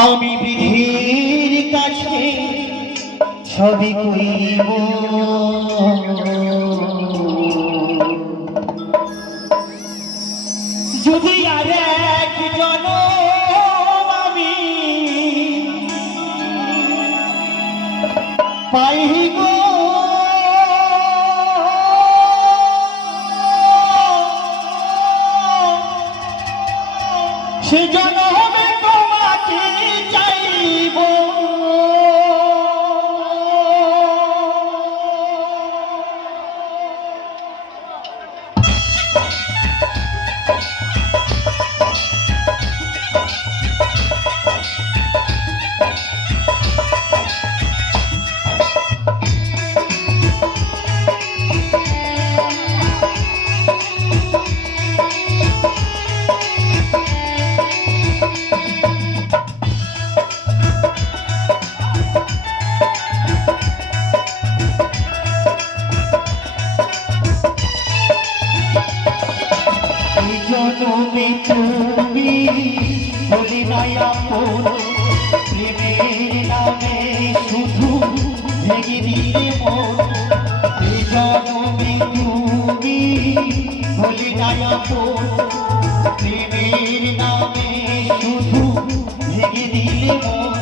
আমি বিধির কাছে ছবি কইব যদি আর এক জনম আমি পাই গো সে জনমে তোমাকে চাইব জনমে তুমি হলে না আপন প্রেমের নামে শুধু ভেঙে দিলে মন এই জনমে তুমি হলে না আপন প্রেমের নামে শুধু ভেঙে দিলে মন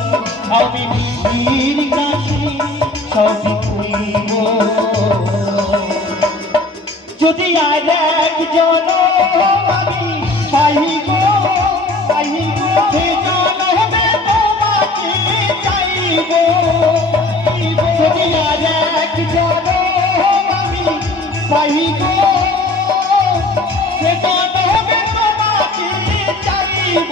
আমি পৃথিবীর কাছে সবই কইব যদি আর এক জনম আমি পাই গো সে জনমে তোমাকে চাইব যদি আর এক জনম আমি পাই গো সে জনমে তোমাকে চাইব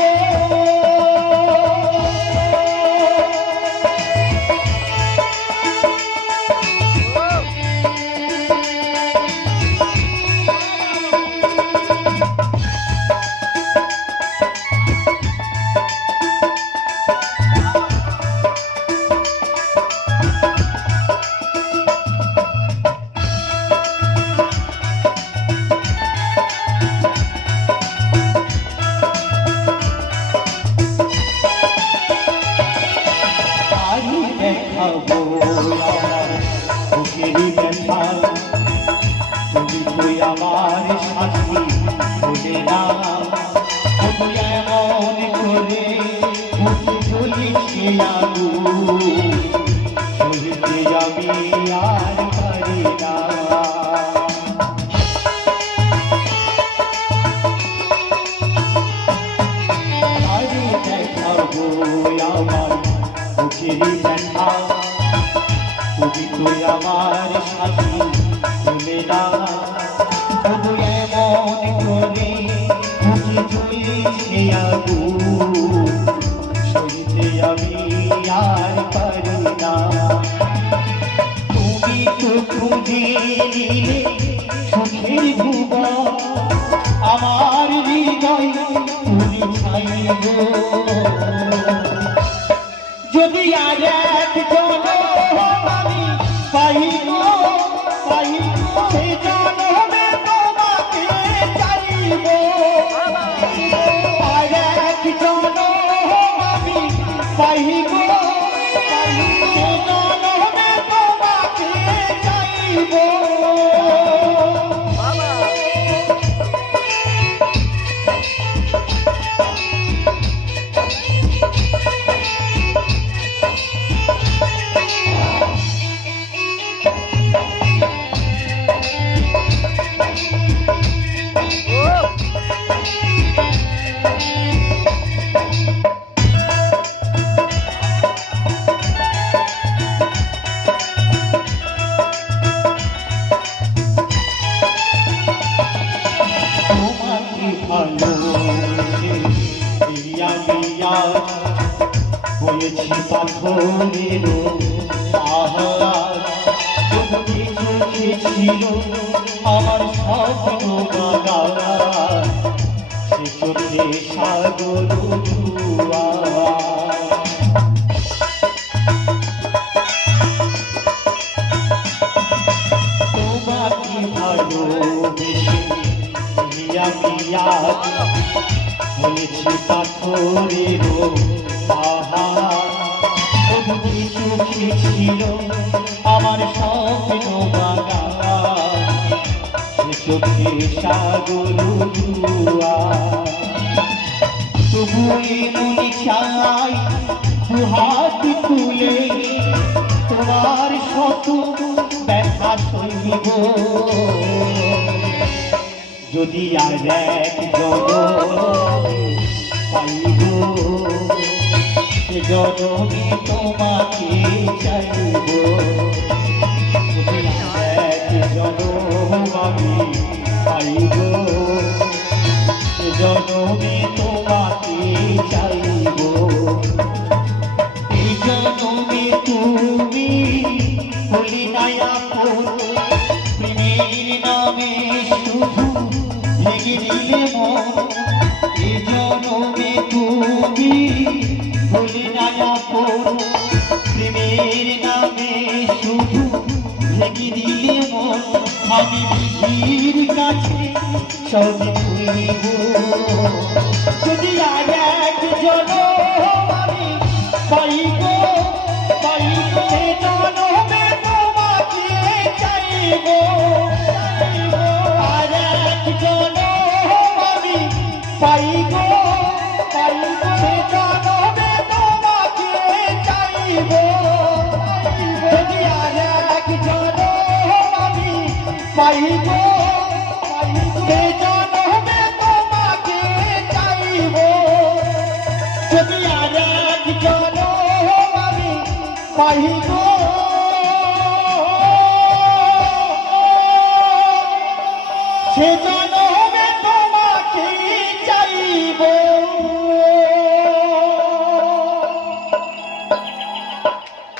তুমি তুই আমার সাথী বলে না তুই এমন করে মুখে জ্বলিছে আগুন সহিতে আমি আর পারি না আরে দেখাবো আমার মুখেরই দেখা তুমি তুই আমার সাথী বলে না তবু এমন করে মুখে জ্বলিছে আগুন সইতে আমি আর পারি না তুমি তো খুঁজে নিলে সুখের ভুবন আমার হৃদয় তুমি ছাইব যদি আর এক জনম আমি পাই গো সে জনমে তোমাকে চাইব আর এক জনম আমি পাই গো সে জনমে তোমাকে চাইব বলেছি পাথরের পাহাড় তুমি চোখে ছিল আমার স্বপ্ন বাগান সে চোখে সাগর তোমাকে ভালোবেসে আমি আজ হয়েছি পাথরের পাহাড় চোখে সাগর তবুই মনে চাই দুহাত তুলে তোমার শত ব্যথা সইব যদি আর এক জনমে পাইব সে জনমে তোমাকে চাইব যদি আর এক জনম আমি পাইব সে জনমে তোমাকে চাইব এই জনমে তুমি হলি নায়াপন প্রেমের নামে শুধু ভেঙে দিলে মন এই জনমে তুমি হলি নায়াপন প্রেমের নামে শুধু ভেঙে দিলে মন আমি বিধির কাছে সব ভুলিব যদি আর এক জনম আমি পাইব সে জনমে তোমাকে চাইব আর এক জনম আমি পাইব সে জনমে তোমাকে চাইব যদি আর এক জনম আমি পাইব সে জনমে তোমাকে চাইব যদি আর এক জনম আমি পাইব সে